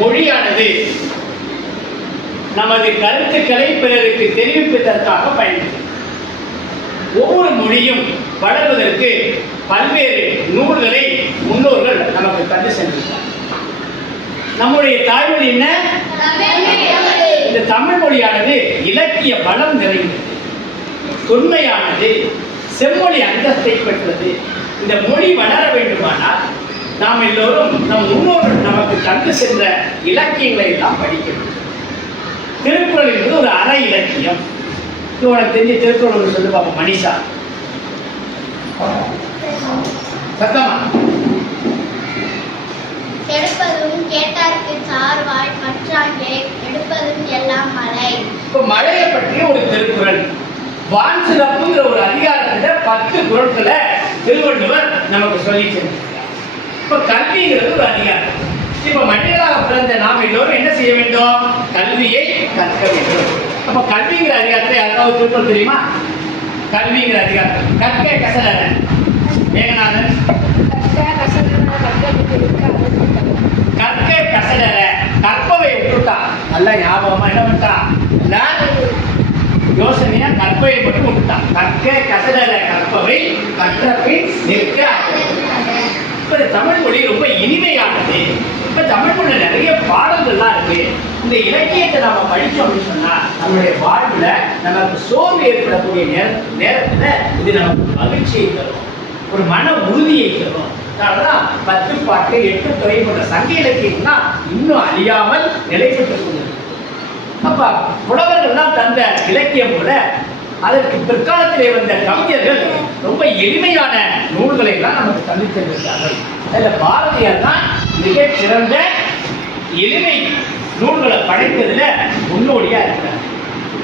மொழியானது நமது கருத்துக்களை பிறருக்கு தெரிவிப்பதற்காக பயன்படுகிறது. ஒவ்வொரு மொழியும் வளர்வதற்கு பல்வேறு நூல்களை முன்னோர்கள் நமக்கு தந்து சென்றிருக்கிறார். நம்முடைய தாய்மொழி என்ன? இந்த தமிழ் மொழியானது இலக்கிய வளம் நிறைந்தது, தொன்மையானது, செம்மொழி அந்தஸ்தை பெற்றது. இந்த மொழி வளர வேண்டுமானால் நாம் எல்லோரும் நம் முன்னோர்கள் நமக்கு தந்து சென்ற இலக்கியங்களை எல்லாம் படிக்க வேண்டும். திருக்குறள் என்பது ஒரு அற இலக்கியம். உனக்கு தெரிஞ்ச திருக்குறள் சொல்லி பார்ப்போம். மனிஷா சத்தமா. எடுப்பதும் கேட்டார்க்கு சார்வாய் மற்றாங்கே எடுப்பதும் எல்லாம் மழை. இப்போ மழையை பற்றிய ஒரு திருக்குறள். வான் சிறப்புங்கிற ஒரு அதிகாரத்துல 10 குறள்களை திருவள்ளுவர் நமக்கு சொல்லி சென்றார். இப்போ கல்விங்கிறது ஒரு அதிகாரம். இப்போ மனிதராக பிறந்த நாம் எல்லோரும் என்ன செய்ய வேண்டும்? கல்வியை கற்க வேண்டும். அப்போ கல்விங்கிற அதிகாரத்தை யாருக்காவது திருக்குறள் தெரியுமா? கல்விங்கிற அதிகாரம் கற்க கசடர மேகநாதன். கற்க கசடர கற்பவை விட்டுட்டா. நல்லா ஞாபகமா என்ன பண்ணிட்டா? யோசனையா கற்பவை மட்டும் விட்டுட்டான். கற்க கசடர கற்பவை கற்றபின் நிற்க. இப்ப தமிழ் மொழி ரொம்ப இனிமையானது. இப்ப தமிழ் மொழியில நிறைய பாடல்கள்லாம் இருக்கு. இந்த இலக்கியத்தை நாம படிச்சோம் அப்படின்னு சொன்னா நம்மளுடைய வாழ்வுல நமக்கு சோர்வு ஏற்படக்கூடிய நேரத்துல இது நமக்கு மகிழ்ச்சியை தரும், ஒரு மன உறுதியை தரும். அதனாலதான் 10 பாட்டு 8 துறை போன்ற சங்க இலக்கியம்னா இன்னும் அழியாமல் நிலை பெற்றுக் கொண்டிருக்கு. அப்ப புலவர்கள்லாம் தந்த இலக்கியம் கூட அதற்கு பிற்காலத்திலே வந்த கவிஞர்கள் ரொம்ப எளிமையான நூல்களை எல்லாம் நமக்கு தந்து சென்றிருக்கிறார்கள். அதில் பாரதியார் தான் மிகச் சிறந்த எளிமை நூல்களை படைத்ததுல முன்னோடியா இருக்கிறார்.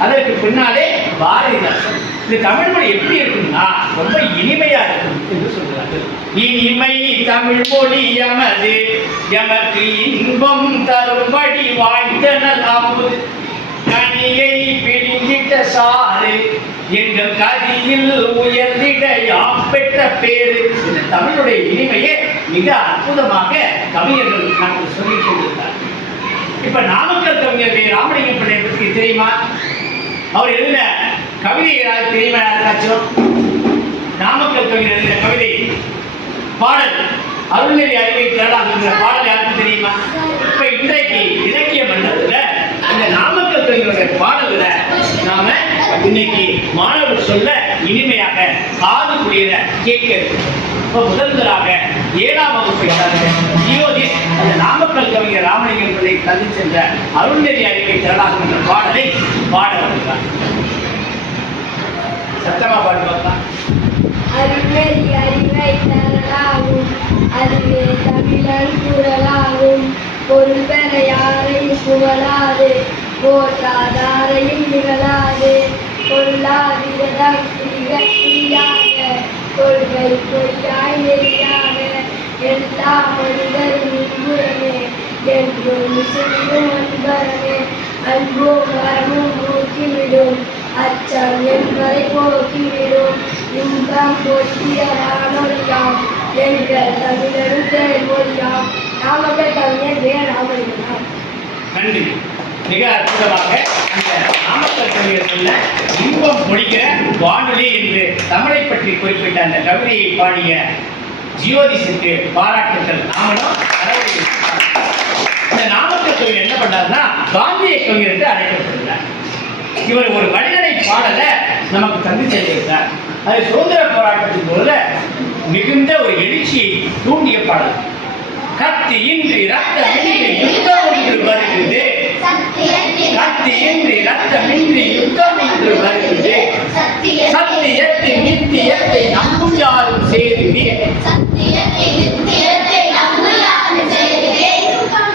அதற்கு பின்னாலே பாரதிதாசன். இந்த தமிழ் மொழி எப்படி இருக்குன்னா ரொம்ப இனிமையா இருக்கும் என்று சொல்கிறார்கள். இனிமை தமிழ் மொழி எமது எமக்கு இன்பம் தரும்படி வாய்ந்தனல் அமுது கனியை பிடிங்கிட்ட சாறு எங்கள் கதியில் உயர்ந்திட யாம் பெற்ற பேரு. இந்த தமிழுடைய இனிமையை மிக அற்புதமாக கவிஞர்கள் நமக்கு சொல்லிக் கொண்டிருந்தார். இப்ப நாமக்கல் கவிஞர் ராமலிங்கம் பிள்ளை பற்றி தெரியுமா? அவர் எழுதின கவிதை ஏதாவது தெரியுமா யாருக்காச்சும்? நாமக்கல் கவிஞர் எழுதின கவிதை பாடல் அருள்நெறி அறிவை திரளாகின்ற பாடல் யாருக்கும் தெரியுமா? இப்ப இன்றைக்கு இலக்கிய மன்றத்துல இந்த நாமக்கல் கவிஞருடைய பாடல்களை நாம இன்னைக்கு மாணவர் சொல்ல இனிமையாக காது குளிர கேட்க இருக்கிறோம். இப்ப முதல்வராக 7ஆம் வகுப்பை சார்ந்த ஜியோதிஷ் அந்த நாமக்கல் கவிஞர் ராமலிங்கம் பிள்ளை தந்து சென்ற அருள்நெறி அறிவை திரளாகின்ற பாடலை பாட வருகிறார். சத்தமா பாடு பார்த்தா. அருள்நெறி அறிவை தரலாகும் அதுவே தமிழன் குரலாகும் பொருள் பெற யாரையும் புகழாது போற்றாதாரையும் நிகழாது கொள்ளாதிரதம் குறியாக கொள்கை பொய்யாய் நெறியாக எல்லா மனிதரும் இன்புறமே என்றும் சிறிதும் அன்பரமே அன்பும் வரமும் ஊக்கிவிடும் அச்சம் என்பதை போக்கிவிடும் இன்பம் போற்றியாம் எங்கள் தமிழரும் தேர்மொழியாம். நாமக்கல் கவிஞர் வே. ராமலிங்கம். நன்றி. மிக அற்புதமாக அந்த நாமக்கல் கவிஞர் சொல்ல இன்பம் பொழிகிற வானொலி என்று தமிழை பற்றி குறிப்பிட்ட அந்த கவிதையை பாடிய ஜியோதிஷுக்கு பாராட்டுகள். நாமளும் இந்த நாமக்கல் கவிஞர் என்ன பண்ணாருன்னா காந்திய கவிஞர் என்று அழைக்கப்படுகிறார். இவர் ஒரு மனிதனை பாடல நமக்கு தந்து சென்றிருக்கிறார். அது சுதந்திர போராட்டத்தின் போது மிகுந்த ஒரு எழுச்சியை தூண்டிய பாடல். கத்தியின்றி ரத்தமின்றி யுத்தம் ஒன்று வருகிறது, கத்தியின்றி ரத்தமின்றி யுத்தம் ஒன்று வருகிறது, சத்தியத்தின் நித்தியத்தை நம்பும் யாரும் சேருவீர்,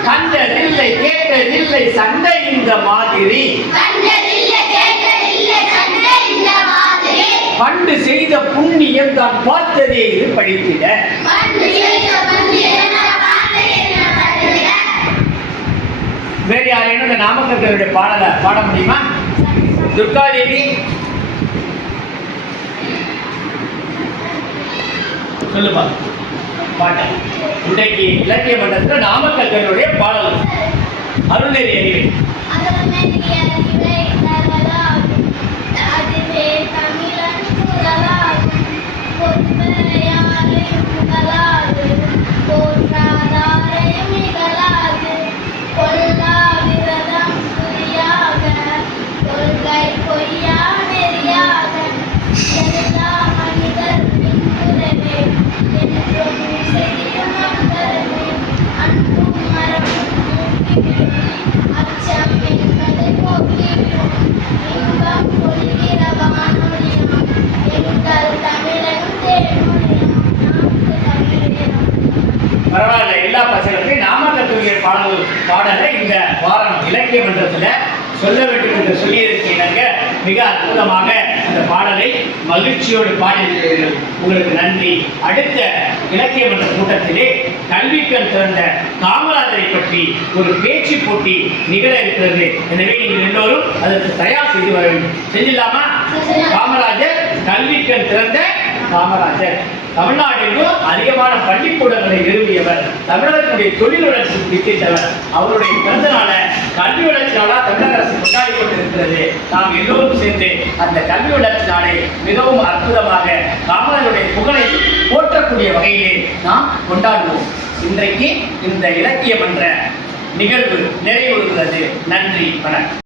கண்டதில்லை கேட்டதில்லை சண்டை இந்த மாதிரி, பண்டு செய்த புண்ணியம் தான் பார்த்ததே இது படித்திட. வேறு யாரேனும் இந்த நாமக்கல் பாடலை பாட முடியுமா? துர்காதேவி சொல்லுப்பா பாட்ட. இன்றைக்கு இலக்கிய மன்றத்தில் நாமக்கல் பாடல் அருள்நெறி அறிவை. அருள்நெறி அறிவை தரலாகும் அதுவே தமிழன் குரலாகும். பொறுப்பையாரை புகழாது போற்றாதாரை மிகழாது. கொல்லா விரதம் குறியாக கொள்கை பொய்யா நெறியாக எல்லா மனிதர் பின்புறவே என்றும் செய்யும் அன்பரவே. அன்பும் மரபும் மூக்கிவிடும் அச்சம் என்பதை போக்கிவிடும் இன்பம் பொழிகிற வானொலியாம் எங்கள் தமிழன் தேனொழியாம் நான்கு தமிழினம். பரவாயில்ல, எல்லா பசங்களுக்கும் நாமக்கல் தூவியல் பாடலை இந்த வாரம் இலக்கிய மன்றத்துல சொல்ல வேண்டும் என்று சொல்லியிருக்கீங்க. மிக அற்புதமாக அந்த பாடலை மகிழ்ச்சியோடு பாடியிருக்கிறீர்கள். உங்களுக்கு நன்றி. அடுத்த இலக்கிய மன்ற கூட்டத்திலே கல்விக்கண் திறந்த காமராஜரை பற்றி ஒரு பேச்சு போட்டி நிகழ இருக்கிறது. எனவே நீங்கள் எல்லோரும் அதற்கு தயார் செய்து வர வேண்டும். செஞ்சிடலாமா? காமராஜர், கல்விக்கண் திறந்த காமராஜர். தமிழ்நாட்டிலும் அதிகமான பள்ளிக்கூடங்களை நிறுவியவர். தமிழகத்தினுடைய தொழில் வளர்ச்சி வித்திட்டவர். அவருடைய பிறந்த நாளை கல்வி வளர்ச்சி நாளா தமிழக அரசு கொண்டாடி கொண்டிருக்கிறது. நாம் எல்லோரும் சேர்ந்து அந்த கல்வி வளர்ச்சி நாளை மிகவும் அற்புதமாக காமராஜருடைய புகழை போற்றக்கூடிய வகையிலே நாம் கொண்டாடுவோம். இன்றைக்கு இந்த இலக்கிய மன்ற நிகழ்வு நிறைவுறுகிறது. நன்றி, வணக்கம்.